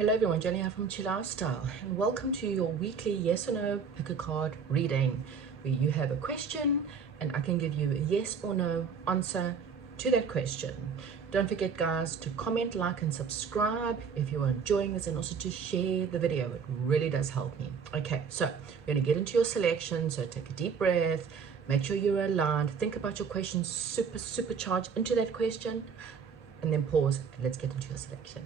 Hello everyone, Jolene Ann from Chill Style, and welcome to your weekly yes or no pick a card reading, where you have a question and I can give you a yes or no answer to that question. Don't forget guys to comment, like and subscribe if you are enjoying this, and also to share the video. It really does help me. Okay, so we're going to get into your selection, so take a deep breath, make sure you're aligned, think about your question, supercharge into that question, and then pause and let's get into your selection.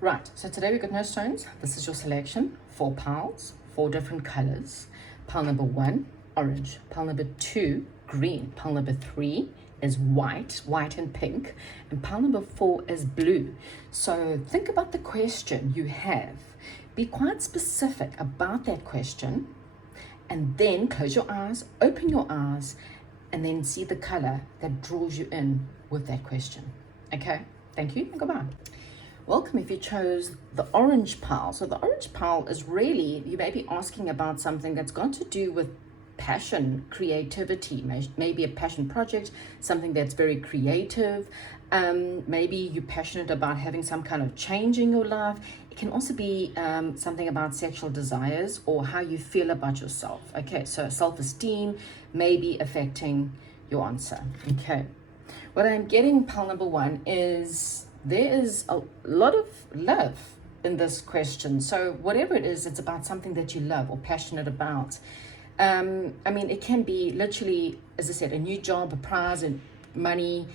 Right, so today we've got no stones. This is your selection. 4 piles, 4 different colors. Pile number 1, orange. Pile number 2, green. Pile number 3 is white and pink. And pile number 4 is blue. So think about the question you have. Be quite specific about that question. And then close your eyes, open your eyes, and then see the color that draws you in with that question. Okay, thank you and goodbye. Welcome if you chose the orange pile. So the orange pile is really, you may be asking about something that's got to do with passion, creativity, maybe a passion project, something that's very creative. Maybe you're passionate about having some kind of change in your life. It can also be something about sexual desires or how you feel about yourself. Okay, so self-esteem may be affecting your answer. Okay, what I'm getting pile number 1 is there is a lot of love in this question. So whatever it is, it's about something that you love or passionate about. I mean, it can be literally, as I said, a new job, a prize, and money,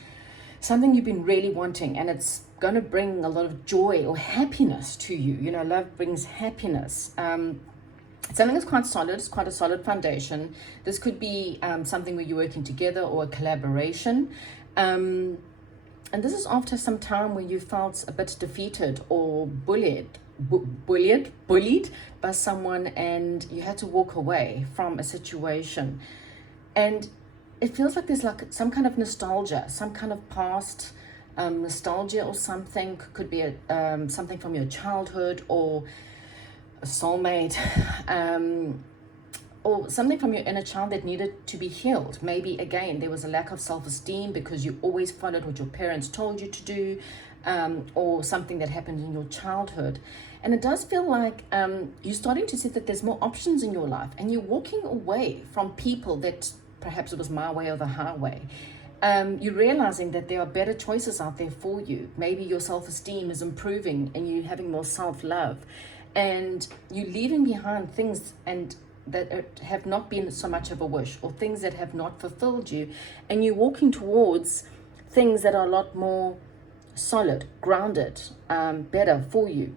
something you've been really wanting, and it's going to bring a lot of joy or happiness to you. You know, love brings happiness. Something that's quite solid, it's quite a solid foundation. This could be something where you're working together or a collaboration. And this is after some time where you felt a bit defeated or bullied by someone, and you had to walk away from a situation. And it feels like there's like some kind of nostalgia, some kind of past nostalgia or something. Could be something from your childhood or a soulmate. Or something from your inner child that needed to be healed. Maybe again there was a lack of self-esteem because you always followed what your parents told you to do, or something that happened in your childhood. And it does feel like you're starting to see that there's more options in your life, and you're walking away from people that perhaps it was my way or the highway. You're realizing that there are better choices out there for you. Maybe your self-esteem is improving and you're having more self-love, and you're leaving behind things that have not been so much of a wish, or things that have not fulfilled you, and you're walking towards things that are a lot more solid, grounded, better for you.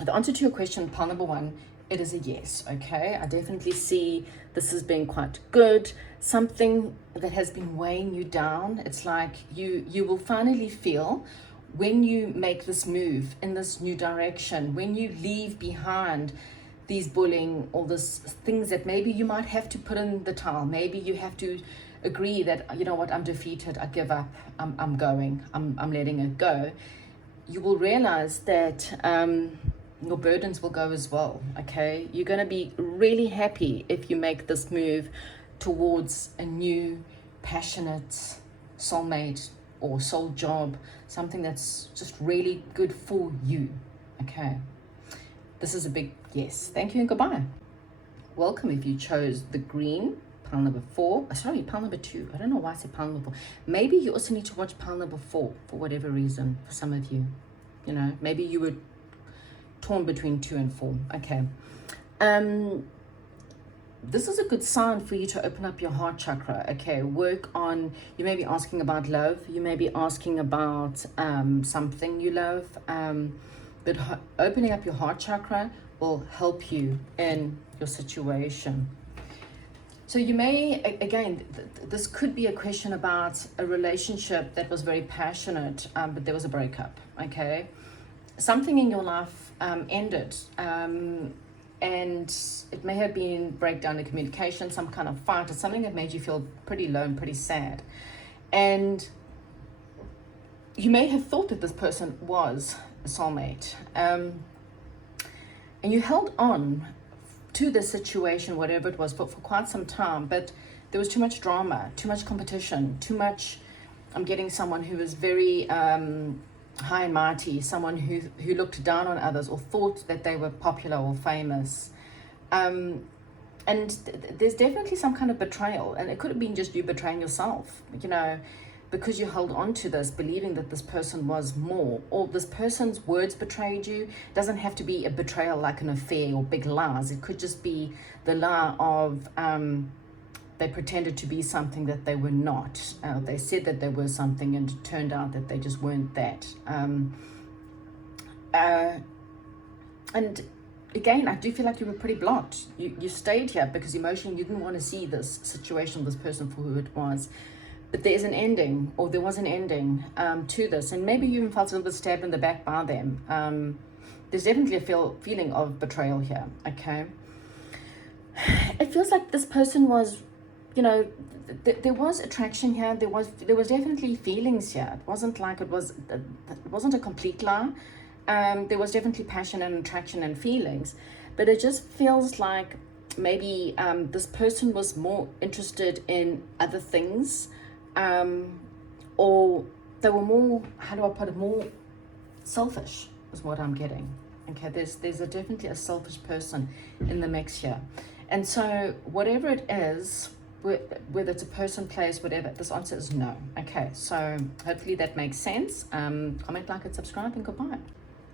The answer to your question, pile number 1, it is a yes. Okay, I definitely see this as being quite good. Something that has been weighing you down. It's like you will finally feel when you make this move in this new direction, when you leave behind these bullying, all these things that maybe you might have to put in the towel. Maybe you have to agree that, you know what, I'm defeated, I give up, I'm letting it go. You will realize that your burdens will go as well. Okay, you're going to be really happy if you make this move towards a new passionate soulmate or soul job, something that's just really good for you. Okay, this is a big yes. Thank you and goodbye. Welcome if you chose the green, pile number 4. Sorry, pile number 2. I don't know why I said pile number 4. Maybe you also need to watch pile number 4 for whatever reason. For some of you, you know, maybe you were torn between 2 and 4. Okay. This is a good sign for you to open up your heart chakra. Okay, work on, you may be asking about love. You may be asking about something you love. But opening up your heart chakra will help you in your situation. So you may, again, this could be a question about a relationship that was very passionate, but there was a breakup, okay? Something in your life ended, and it may have been breakdown in communication, some kind of fight, or something that made you feel pretty low and pretty sad. And you may have thought that this person was a soulmate, and you held on to the situation, whatever it was, for quite some time, but there was too much drama, too much competition, too much. I'm getting someone who is very high and mighty, someone who looked down on others or thought that they were popular or famous. And there's definitely some kind of betrayal, and it could have been just you betraying yourself, because you held on to this, believing that this person was more, or this person's words betrayed you. It doesn't have to be a betrayal like an affair or big lies. It could just be the lie of they pretended to be something that they were not. They said that they were something, and it turned out that they just weren't that. And again, I do feel like you were pretty blocked. You stayed here because emotionally you didn't want to see this situation, this person for who it was. But there's an ending, or there was an ending to this, and maybe you even felt a little bit stabbed in the back by them. There's definitely a feeling of betrayal here, okay? It feels like this person was, there was attraction here. There was definitely feelings here. It wasn't like it wasn't a complete lie. There was definitely passion and attraction and feelings, but it just feels like maybe this person was more interested in other things, or they were more, how do I put it, more selfish is what I'm getting. Okay, there's definitely a selfish person in the mix here. And so whatever it is, whether it's a person, place, whatever, this answer is no. Okay, so hopefully that makes sense. Comment, like, and subscribe, and goodbye.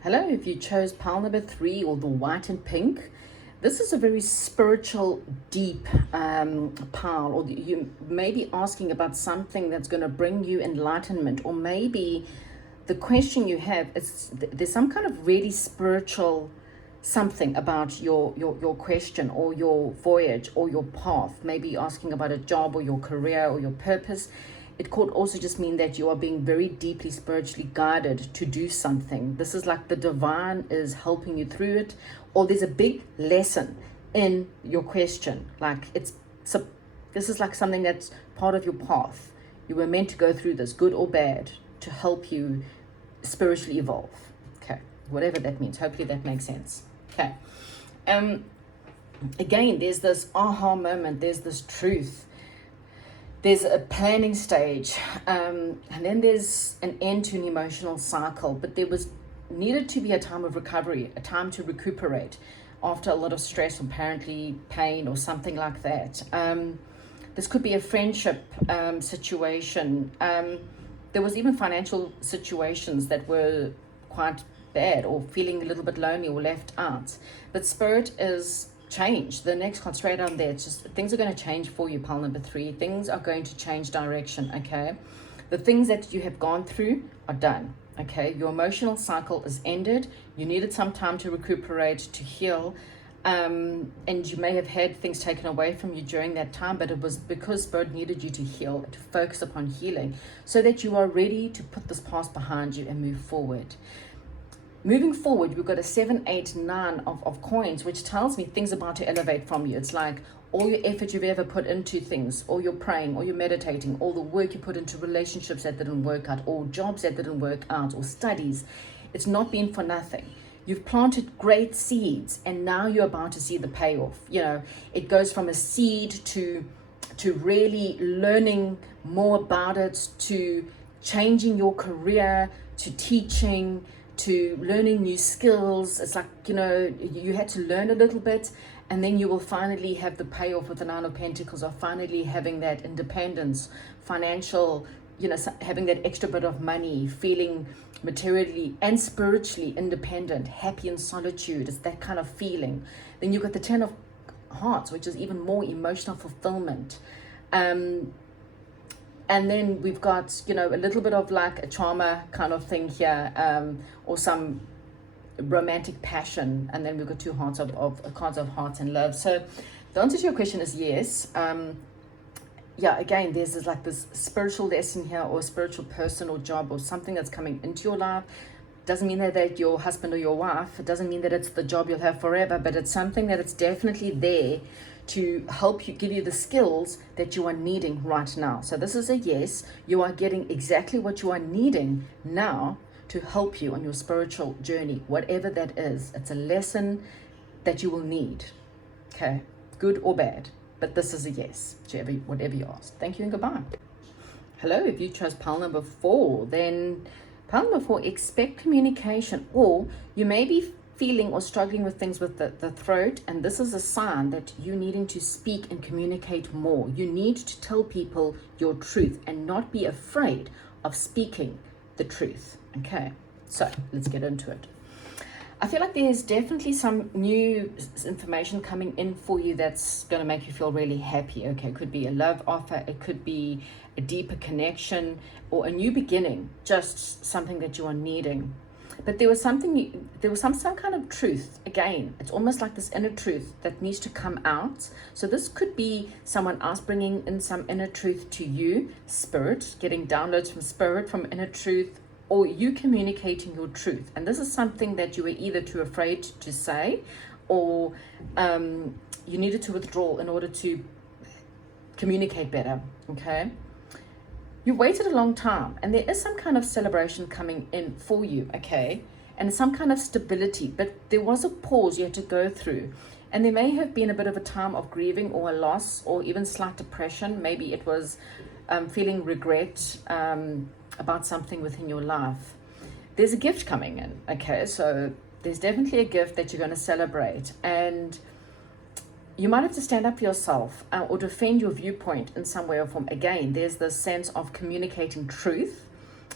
Hello, if you chose pile number 3 or the white and pink, this is a very spiritual, deep pile, or you may be asking about something that's going to bring you enlightenment, or maybe the question you have is there's some kind of really spiritual something about your question, or your voyage, or your path. Maybe asking about a job, or your career, or your purpose. It could also just mean that you are being very deeply spiritually guided to do something. This is like the divine is helping you through it, or there's a big lesson in your question. Like this is like something that's part of your path. You were meant to go through this, good or bad, to help you spiritually evolve. Okay, whatever that means. Hopefully that makes sense. Okay. Again, there's this aha moment. There's this truth. There's a planning stage, and then there's an end to an emotional cycle. But there needed to be a time of recovery, a time to recuperate after a lot of stress, apparently pain, or something like that. This could be a friendship situation. There was even financial situations that were quite bad, or feeling a little bit lonely or left out. But spirit is change. The next card straight on there, it's just things are going to change for you, pile number 3. Things are going to change direction. Okay, the things that you have gone through are done. Okay, your emotional cycle is ended. You needed some time to recuperate, to heal, and you may have had things taken away from you during that time, but it was because spirit needed you to heal, to focus upon healing, so that you are ready to put this past behind you and move forward. Moving forward, we've got a 7, 8, 9 of coins, which tells me things about to elevate from you. It's like all your effort you've ever put into things, or you're praying, or you're meditating, all the work you put into relationships that didn't work out, or jobs that didn't work out, or studies. It's not been for nothing. You've planted great seeds, and now you're about to see the payoff. It goes from a seed to really learning more about it, to changing your career, to teaching, to learning new skills. It's like, you had to learn a little bit, and then you will finally have the payoff with the 9 of Pentacles, of finally having that independence, financial, having that extra bit of money, feeling materially and spiritually independent, happy in solitude. It's that kind of feeling. Then you've got the 10 of Hearts, which is even more emotional fulfillment. And then we've got, a little bit of like a trauma kind of thing here, or some romantic passion. And then we've got 2 hearts of cards of hearts and love. So the answer to your question is yes. Again, there's this spiritual lesson here, or a spiritual person or job or something that's coming into your life. Doesn't mean that your husband or your wife. It doesn't mean that it's the job you'll have forever, but it's something that it's definitely there to help you, give you the skills that you are needing right now. So this is a yes. You are getting exactly what you are needing now to help you on your spiritual journey, whatever that is. It's a lesson that you will need. Okay, good or bad, but this is a yes to whatever you ask. Thank you and goodbye. Hello, if you chose pile number 4, then Pile number 4, expect communication, or you may be feeling or struggling with things with the throat, and this is a sign that you needing to speak and communicate more. You need to tell people your truth and not be afraid of speaking the truth. Okay, so let's get into it. I feel like there's definitely some new information coming in for you that's going to make you feel really happy. Okay, it could be a love offer, it could be a deeper connection or a new beginning, just something that you are needing. But there was some kind of truth. Again, it's almost like this inner truth that needs to come out. So this could be someone else bringing in some inner truth to you, spirit, getting downloads from spirit, from inner truth, or you communicating your truth. And this is something that you were either too afraid to say, or you needed to withdraw in order to communicate better. Okay, you waited a long time, and there is some kind of celebration coming in for you. Okay, and some kind of stability, but there was a pause you had to go through, and there may have been a bit of a time of grieving or a loss, or even slight depression. Maybe it was feeling regret about something within your life. There's a gift coming in. Okay, so there's definitely a gift that you're going to celebrate, and you might have to stand up for yourself or defend your viewpoint in some way or form. Again, there's this sense of communicating truth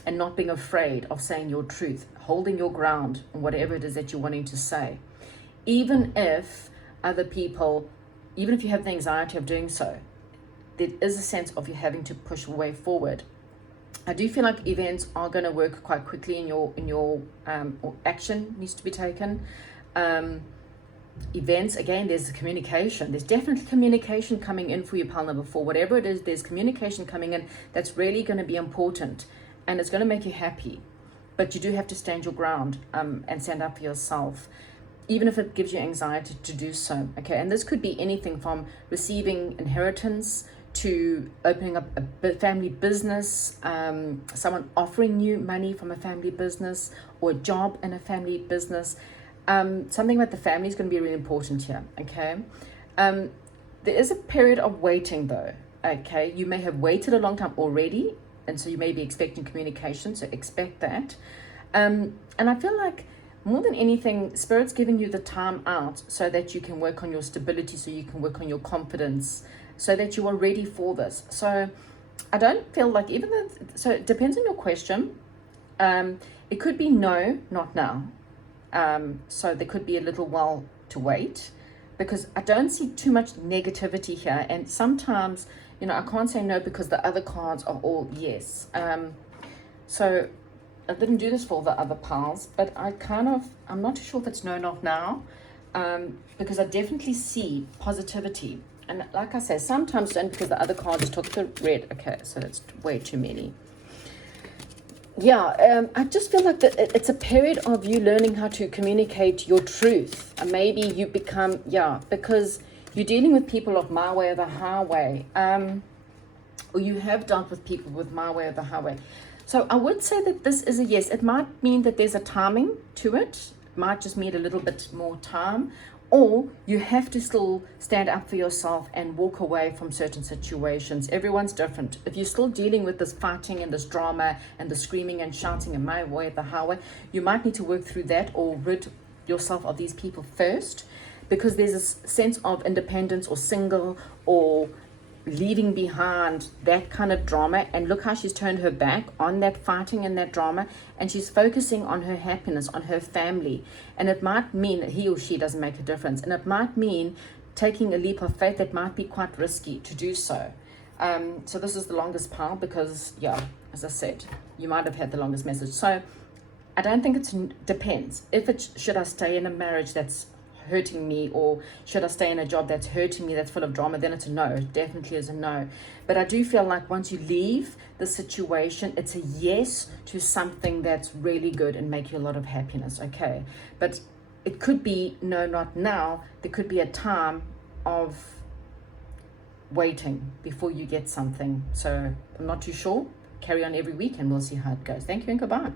and not being afraid of saying your truth, holding your ground on whatever it is that you're wanting to say, even if other people, even if you have the anxiety of doing so. There is a sense of you having to push way forward. I do feel like events are going to work quite quickly in your or action needs to be taken. Events, again, there's communication. There's definitely communication coming in for you, pile number 4. Whatever it is, there's communication coming in that's really going to be important, and it's going to make you happy. But you do have to stand your ground and stand up for yourself, even if it gives you anxiety to do so. Okay, and this could be anything from receiving inheritance to opening up a family business, someone offering you money from a family business, or a job in a family business. Something about the family is going to be really important here. Okay, there is a period of waiting though. Okay, you may have waited a long time already, and so you may be expecting communication, so expect that. And I feel like more than anything, Spirit's giving you the time out so that you can work on your stability, so you can work on your confidence, so that you are ready for this. So I don't feel like, even though, so it depends on your question. It could be no, not now. So there could be a little while to wait, because I don't see too much negativity here. And sometimes, I can't say no because the other cards are all yes. So I didn't do this for the other piles, but I'm not too sure if it's no, not now, because I definitely see positivity. And like I say, sometimes don't, because the other cards took the red. Okay, so that's way too many. Yeah, I just feel like that it's a period of you learning how to communicate your truth. And maybe you become, because you're dealing with people of my way or the highway, or you have dealt with people with my way or the highway. So I would say that this is a yes. It might mean that there's a timing to it. It might just need a little bit more time. Or you have to still stand up for yourself and walk away from certain situations. Everyone's different. If you're still dealing with this fighting and this drama and the screaming and shouting in my way at the highway, you might need to work through that or rid yourself of these people first, because there's a sense of independence or single or leaving behind that kind of drama. And look how she's turned her back on that fighting and that drama, and she's focusing on her happiness, on her family. And it might mean that he or she doesn't make a difference, and it might mean taking a leap of faith that might be quite risky to do so. So this is the longest pile because, as I said, you might have had the longest message. So I don't think it depends. If should I stay in a marriage that's hurting me, or should I stay in a job that's hurting me, that's full of drama, then it's a no. It definitely is a no. But I do feel like once you leave the situation, it's a yes to something that's really good and make you a lot of happiness. Okay, but it could be no, not now. There could be a time of waiting before you get something. So I'm not too sure. Carry on every week and we'll see how it goes. Thank you and goodbye.